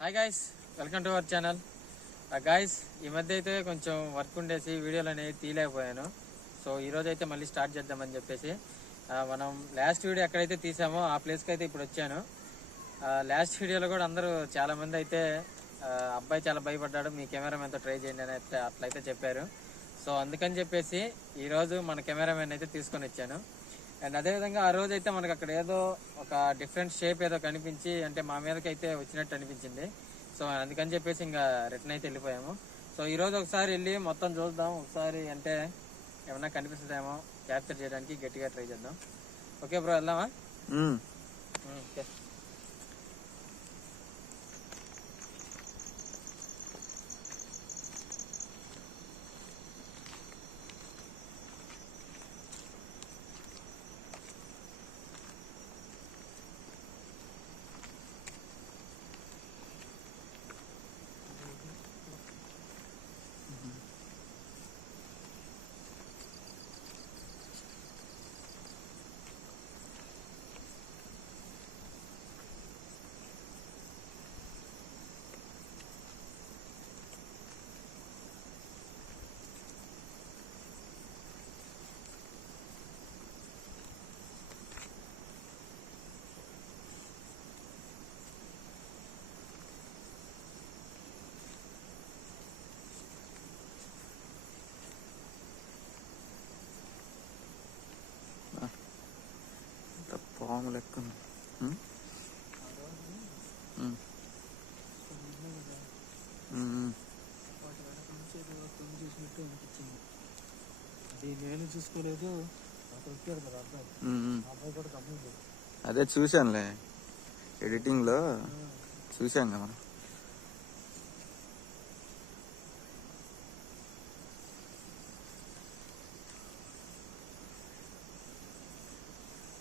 Hi guys, welcome to our channel. Guys, ఈ మధ్య అయితే కొంచెం వర్క్ ఉండేసి వీడియోలు అనేవి తీయలేకపోయాను. సో ఈరోజు అయితే మళ్ళీ స్టార్ట్ చేద్దామని చెప్పేసి మనం లాస్ట్ వీడియో ఎక్కడైతే తీసామో ఆ ప్లేస్కి అయితే ఇప్పుడు వచ్చాను. లాస్ట్ వీడియోలో కూడా అందరూ చాలామంది అయితే అబ్బాయి చాలా భయపడ్డాడు, మీ కెమెరామెన్తో ట్రై చేయండి అని అయితే అట్లయితే చెప్పారు. సో అందుకని చెప్పేసి ఈరోజు మన కెమెరామెన్ అయితే తీసుకొని వచ్చాను. అండ్ అదేవిధంగా ఆ రోజు అయితే మనకు అక్కడ ఏదో ఒక డిఫరెంట్ షేప్ ఏదో కనిపించి అంటే మా మీదకి అయితే వచ్చినట్టు అనిపించింది. సో అందుకని చెప్పేసి ఇంకా రిటర్న్ అయితే వెళ్ళిపోయాము. సో ఈరోజు ఒకసారి వెళ్ళి మొత్తం చూద్దాం, ఒకసారి అంటే ఏమన్నా కనిపిస్తుందేమో క్యాప్చర్ చేయడానికి గట్టిగా ట్రై చేద్దాం. ఓకే బ్రో, వెళ్దామా? ఓకే. పాము లెక్క చూసినట్టు అనిపించింది. అది నేను చూసుకోలేదు, అక్కడ వచ్చారు కదా అబ్బాయి, అబ్బాయి కూడా గమనించారు. అదే చూశానులే, ఎడిటింగ్ లో చూశాం కదా.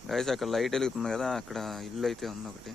గైస్ అక్కడ లైట్ వెలుగుతుంది కదా, అక్కడ ఇల్లు అయితే ఉంది ఒకటి.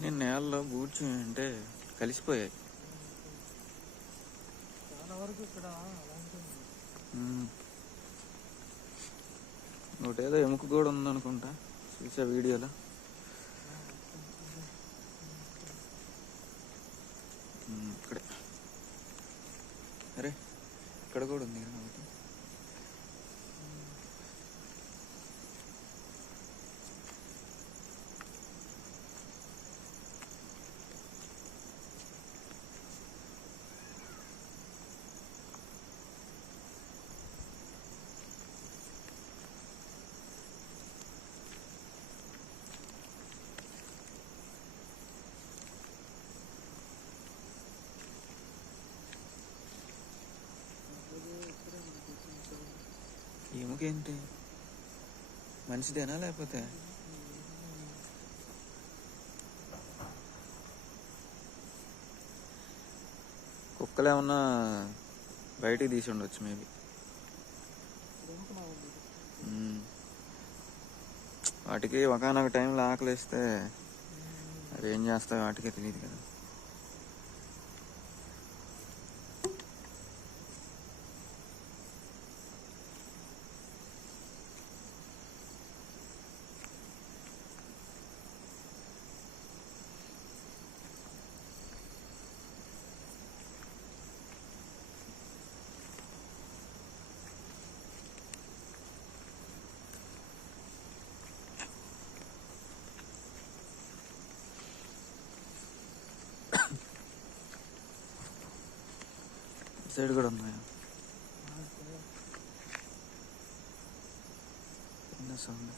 నేను నేలలో బూడ్చి అంటే కలిసిపోయాయి చాలా వరకు ఇక్కడ. ఒకటేదో ఎముక కూడా ఉందనుకుంటా, చూసా వీడియోలో. ఇక్కడే, అరే ఇక్కడ కూడా ఉంది కదా ఒకటి. ఎముకేంటి, మనిషిదేనా లేకపోతే? కుక్కలు ఏమన్నా బయటికి తీసి ఉండొచ్చు మేబీ. వాటికి ఒకనొక టైంలో ఆకలిస్తే అవి ఏం చేస్తాయో వాటికే తెలియదు కదా. సైడ్ కూడా ఉన్నాయా? చిన్న సౌండ్.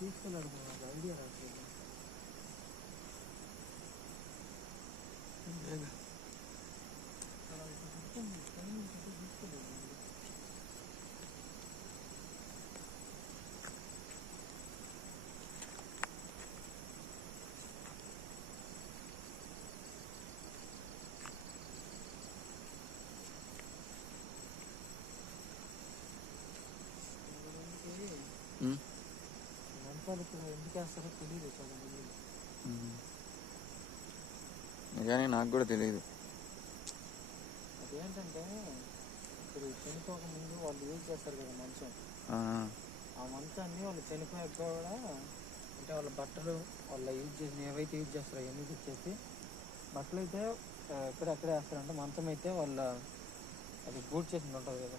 తీసుకెళ్ళాడు ఐడియా రావట్లేదు. ఎందుకు వేస్తారో తెలియదు చాలా మంది. నిజానికి నాకు కూడా తెలియదు. అదేంటంటే ఇప్పుడు చనిపోక ముందు వాళ్ళు యూజ్ చేస్తారు కదా మంచం, ఆ మంచాన్ని వాళ్ళు చనిపోయాక కూడా అంటే వాళ్ళ బట్టలు వాళ్ళ యూజ్ చేసిన ఏవైతే యూజ్ చేస్తారో అవన్నీ తెచ్చేసి బట్టలు అయితే ఎక్కడెక్కడ వేస్తారంటే మంచం అయితే వాళ్ళ అది బూట్ చేసింది ఉంటుంది కదా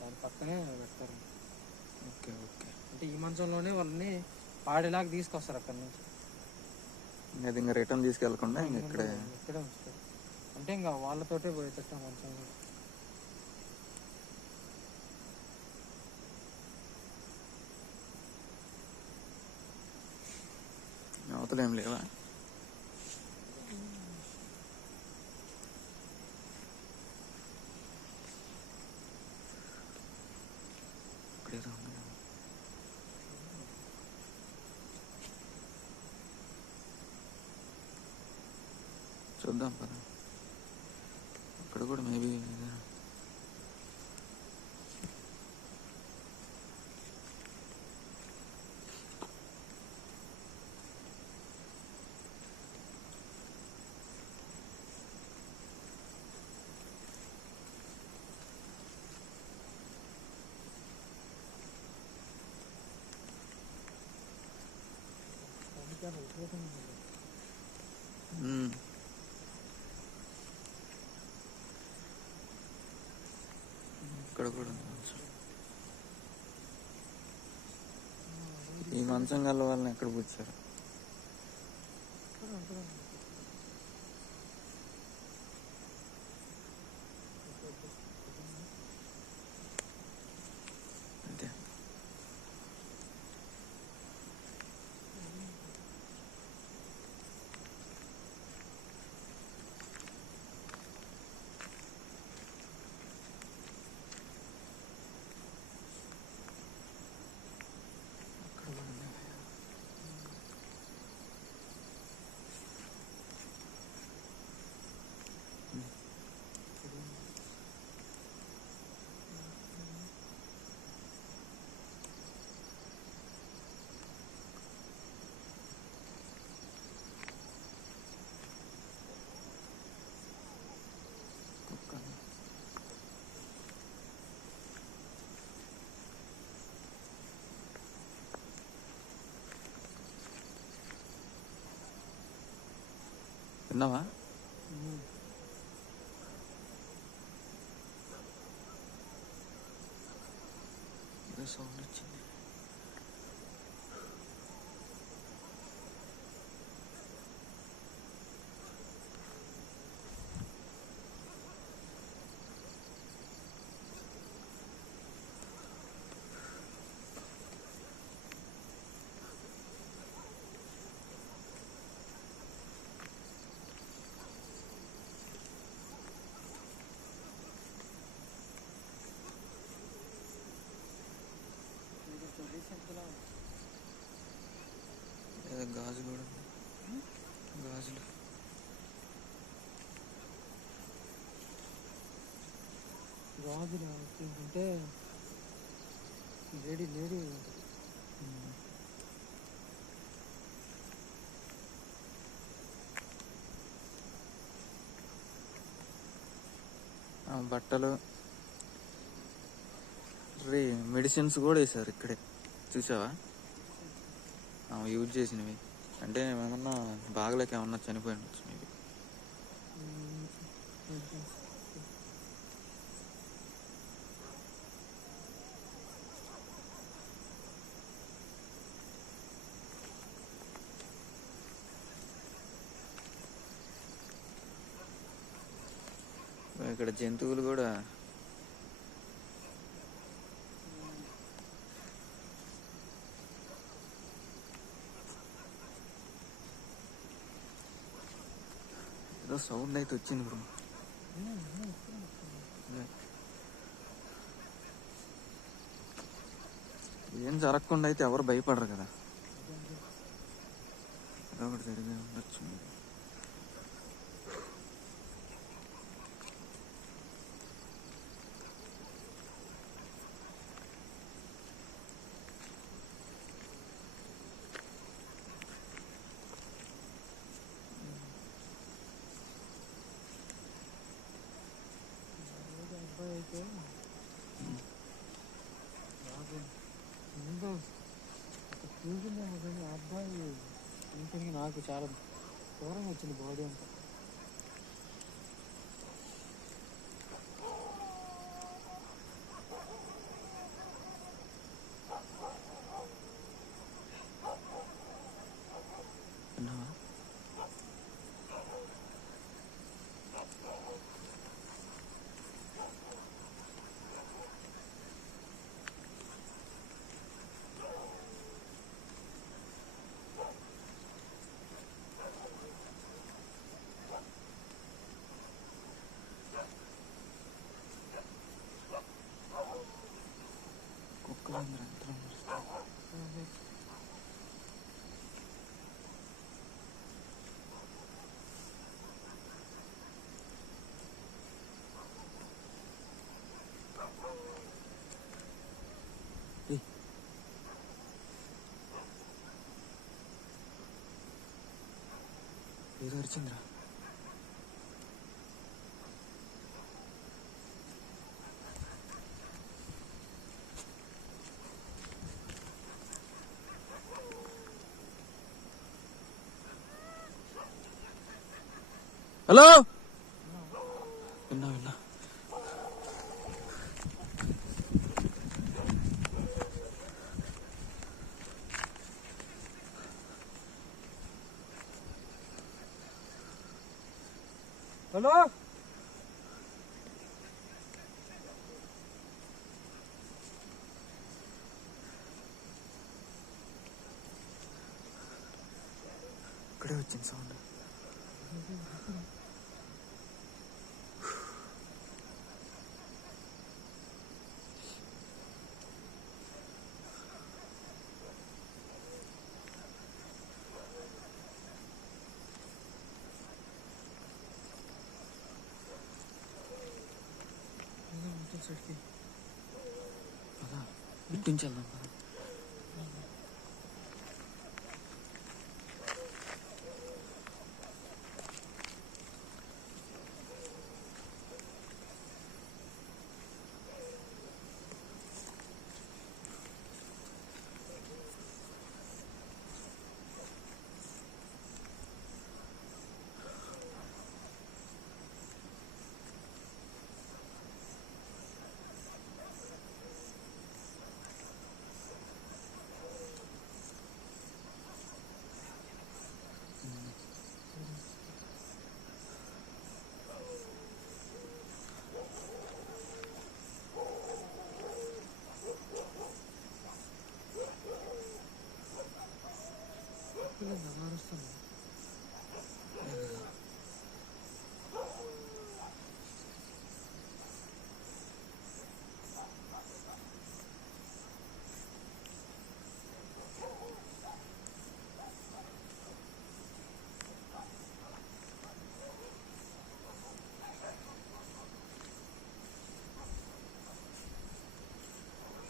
దాని పక్కనే పెడతారు. Okay okay. అంటే ఈ మంచంలోనే వాళ్ళని పాడేలాగా తీసుకొస్తారు అక్కడి నుంచి. అది ఇంకా రిటర్న్ తీసుకెళ్ళకుండా ఇక్కడే ఉంచుతారు. అంటే ఇంకా వాళ్ళతోటే పోయేటట్టు ఆ మంచం కూడా. అవతల ఏం లేవా? చూద్దాం పద. అక్కడ కూడా మేబీ ఇక్కడ కూడా ఈ మంచం గల్ల వాళ్ళని ఎక్కడ కూర్చారు? అంతే. విన్నావా? ఏదో సౌండ్ వచ్చింది. కాదురా అంటే లేడీ లేడీ బట్టలు మెడిసిన్స్ కూడా వేసారు ఇక్కడే, చూసావా? యూజ్ చేసినవి అంటే ఏమన్నా బాగలేక ఏమన్నా చనిపోయి ఉండొచ్చు మేబీ. ఇక్కడ జంతువులు కూడా ఏదో సౌండ్ అయితే వచ్చింది బ్రో. ఏం జరగకుండా అయితే ఎవరు భయపడరు కదా, ఏదో ఒకటి జరిగే ఉండొచ్చు. అబ్బాయి ఇంటికి నాకు చాలా దూరం వచ్చింది బాడీ అంతా. ఏదో వచ్చిందిరా. హలో, విన్నా విన్నా. హలో, ఇక్కడే వచ్చింది సౌండ్. అలా ఇట్టుంచి వెళ్దాం.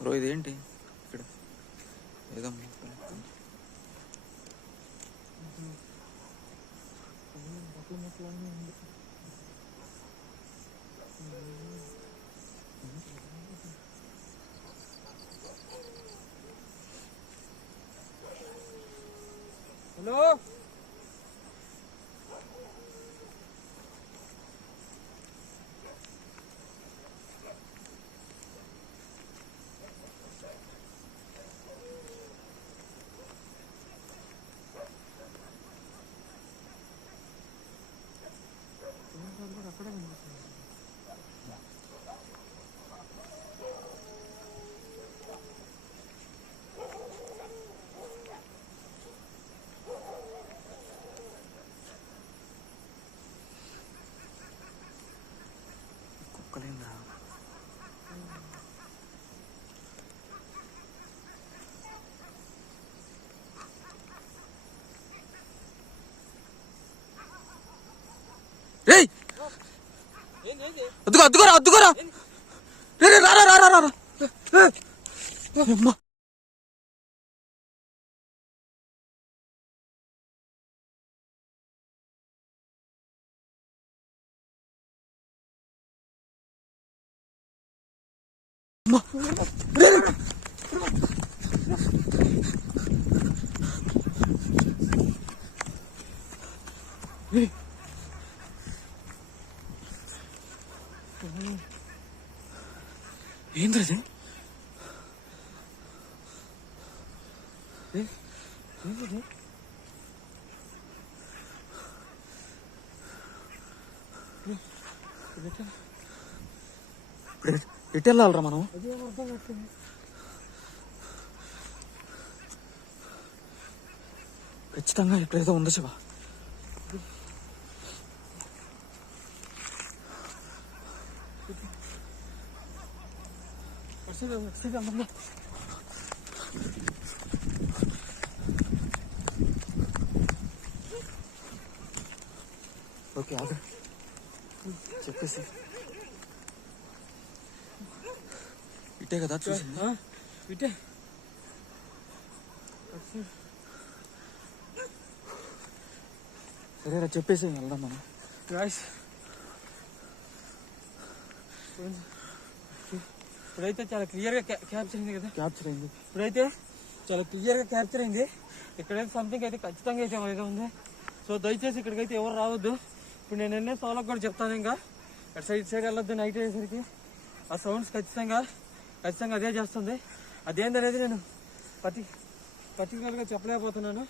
బ్రో ఇదేంటి ఇక్కడ ఏదో మొక్క. హలో కుక్కలేందా రేయ్ అద్దుకోరా అద్దుకోరా రే రారా రారా రారా అమ్మా ఏంద్రది ఎటు వెళ్ళాలరా మనం ఖచ్చితంగా ఇక్కడేదో ఉంది శివ ఓకే ఆగు చెప్పేసి ఇటే కదా చూసింది ఇటే సరేరా చెప్పేసి వెళ్దాం మనం గాయ్స్ ఇప్పుడైతే చాలా క్లియర్గా క్యాప్చర్ అయింది కదా క్యాప్చర్ అయింది ఇప్పుడైతే చాలా క్లియర్గా క్యాప్చర్ అయింది ఇక్కడైతే సంథింగ్ అయితే ఖచ్చితంగా అయితే ఏదో ఉంది సో దయచేసి ఇక్కడికైతే ఎవరు రావద్దు ఇప్పుడు నేను ఎన్నే సోలోకి కూడా చెప్తాను ఇంకా అటు సైడ్ వెళ్ళొద్దు నైట్ అయ్యేసరికి ఆ సౌండ్స్ ఖచ్చితంగా అదే చేస్తుంది అదేంటనేది నేను పర్టికులర్గా చెప్పలేకపోతున్నాను